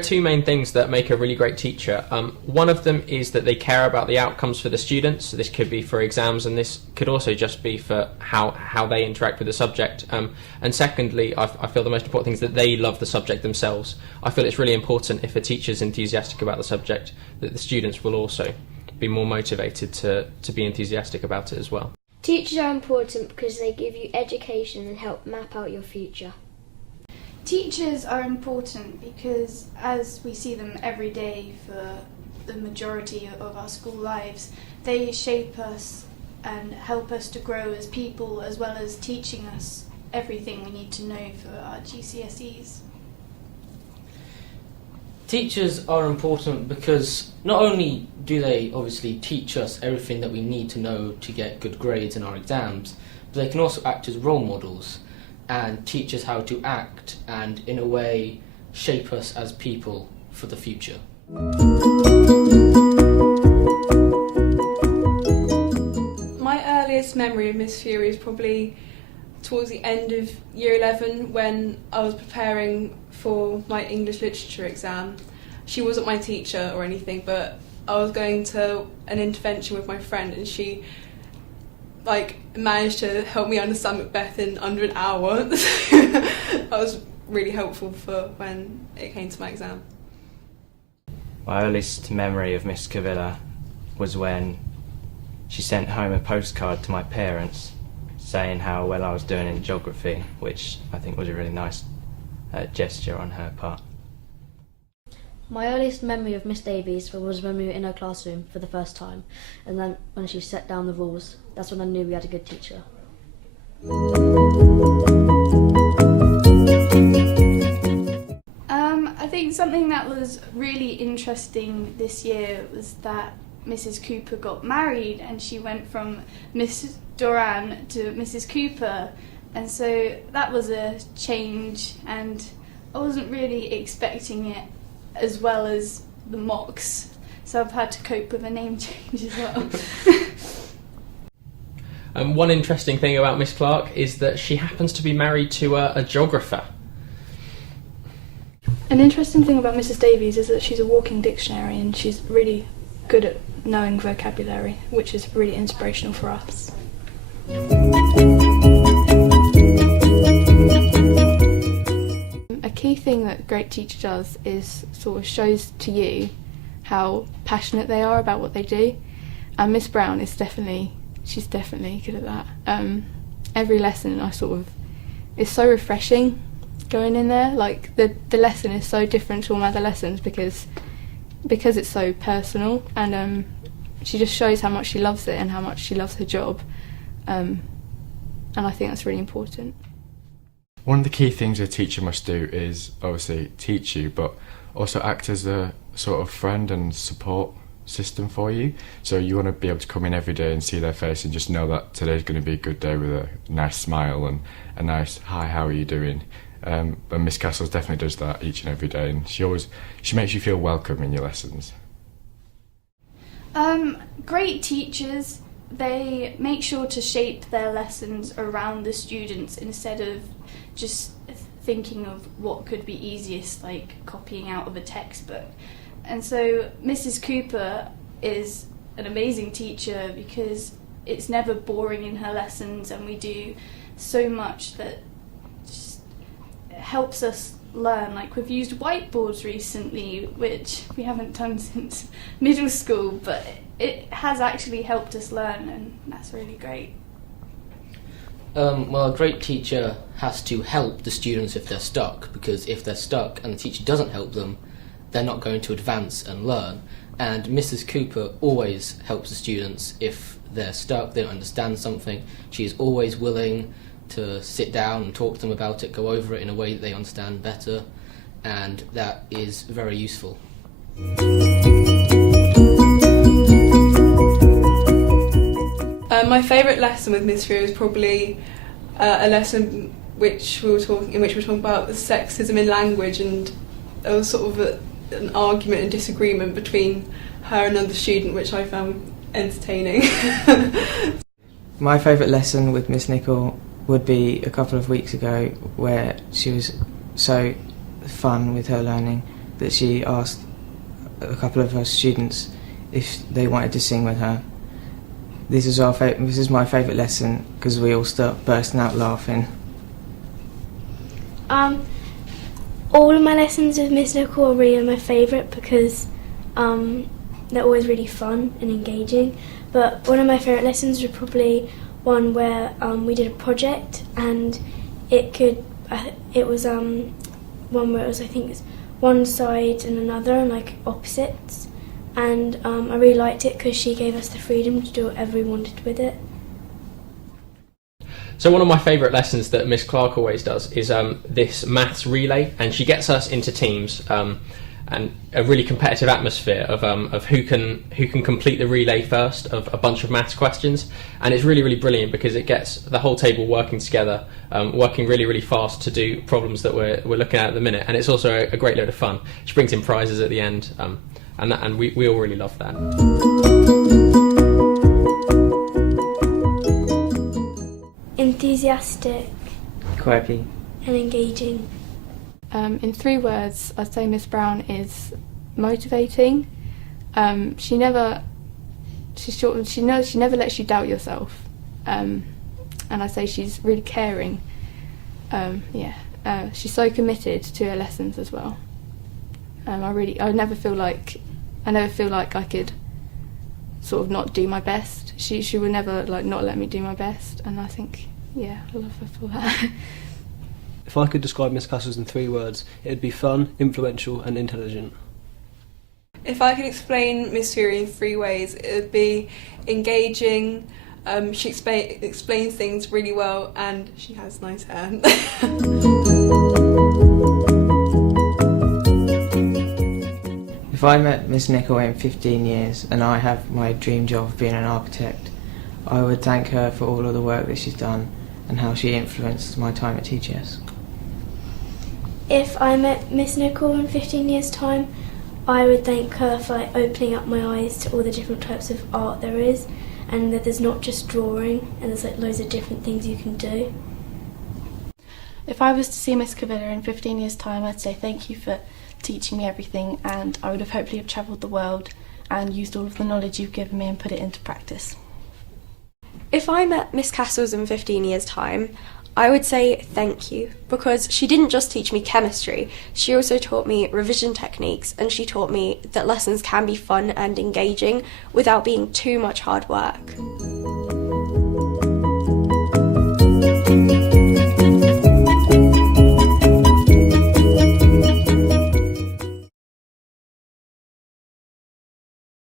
two main things that make a really great teacher. One of them is that they care about the outcomes for the students. So this could be for exams, and this could also just be for how they interact with the subject. And secondly, I feel the most important thing is that they love the subject themselves. I feel it's really important if a teacher's enthusiastic about the subject that the students will also be more motivated to be enthusiastic about it as well. Teachers are important because they give you education and help map out your future. Teachers are important because as we see them every day for the majority of our school lives, they shape us and help us to grow as people, as well as teaching us everything we need to know for our GCSEs. Teachers are important because not only do they obviously teach us everything that we need to know to get good grades in our exams, but they can also act as role models and teach us how to act and, in a way, shape us as people for the future. My earliest memory of Miss Fury is probably towards the end of Year 11 when I was preparing for my English literature exam. She wasn't my teacher or anything, but I was going to an intervention with my friend and she managed to help me understand Macbeth in under an hour. That was really helpful for when it came to my exam. My earliest memory of Miss Cavilla was when she sent home a postcard to my parents saying how well I was doing in geography, which I think was a really nice gesture on her part. My earliest memory of Miss Davies was when we were in her classroom for the first time, and then when she set down the rules. That's when I knew we had a good teacher. I think something that was really interesting this year was that Mrs. Cooper got married and she went from Miss Doran to Mrs. Cooper, and so that was a change and I wasn't really expecting it as well as the mocks, so I've had to cope with a name change as well. One interesting thing about Miss Clark is that she happens to be married to a geographer. An interesting thing about Mrs. Davies is that she's a walking dictionary and she's really good at knowing vocabulary, which is really inspirational for us. A key thing that a great teacher does is sort of shows to you how passionate they are about what they do, and Miss Brown is definitely good at that. Every lesson it's so refreshing going in there. Like the lesson is so different to all my other lessons because it's so personal, and she just shows how much she loves it and how much she loves her job, and I think that's really important. One of the key things a teacher must do is obviously teach you, but also act as a sort of friend and support system for you. So you want to be able to come in every day and see their face and just know that today's going to be a good day with a nice smile and a nice "hi, how are you doing?" And Miss Castles definitely does that each and every day, and she makes you feel welcome in your lessons. Great teachers, they make sure to shape their lessons around the students instead of just thinking of what could be easiest, like copying out of a textbook. And so Mrs. Cooper is an amazing teacher because it's never boring in her lessons, and we do so much that just helps us learn. Like we've used whiteboards recently, which we haven't done since middle school, but it has actually helped us learn, and that's really great. Well, a great teacher has to help the students if they're stuck, because if they're stuck and the teacher doesn't help them, they're not going to advance and learn. And Mrs. Cooper always helps the students if they're stuck, they don't understand something. She is always willing to sit down and talk to them about it, go over it in a way that they understand better, and that is very useful. My favourite lesson with Miss Fury was probably a lesson in which we were talking about the sexism in language, and there was sort of an argument and disagreement between her and another student, which I found entertaining. My favourite lesson with Miss Nichol would be a couple of weeks ago, where she was so fun with her learning, that she asked a couple of her students if they wanted to sing with her. This is my favourite lesson because we all start bursting out laughing. All of my lessons with Miss Nicole are really my favourite because they're always really fun and engaging. But one of my favourite lessons was probably one where we did a project, and it was one where it was, I think it's one side and another and like opposites, and I really liked it because she gave us the freedom to do whatever we wanted with it. So one of my favourite lessons that Miss Clark always does is this maths relay, and she gets us into teams and a really competitive atmosphere of who can complete the relay first of a bunch of maths questions, and it's really brilliant because it gets the whole table working together, working really fast to do problems that we're looking at the minute, and it's also a great load of fun. She brings in prizes at the end, and we all really love that. Enthusiastic, Quirky. and engaging. In 3 words, I'd say Miss Brown is motivating. She never lets you doubt yourself, and I'd say she's really caring. She's so committed to her lessons as well. I never feel like I could sort of not do my best. She would never not let me do my best, and I think I love her for that. If I could describe Miss Castles in 3 words, it would be fun, influential and intelligent. If I could explain Miss Fury in 3 ways, it would be engaging, she explains things really well, and she has nice hair. If I met Miss Nicol in 15 years and I have my dream job of being an architect, I would thank her for all of the work that she's done and how she influenced my time at TGS. If I met Miss Nicole in 15 years' time, I would thank her for opening up my eyes to all the different types of art there is, and that there's not just drawing, and there's loads of different things you can do. If I was to see Miss Cavilla in 15 years' time, I'd say thank you for teaching me everything, and I would have hopefully have travelled the world and used all of the knowledge you've given me and put it into practice. If I met Miss Castles in 15 years' time, I would say thank you, because she didn't just teach me chemistry, she also taught me revision techniques, and she taught me that lessons can be fun and engaging without being too much hard work.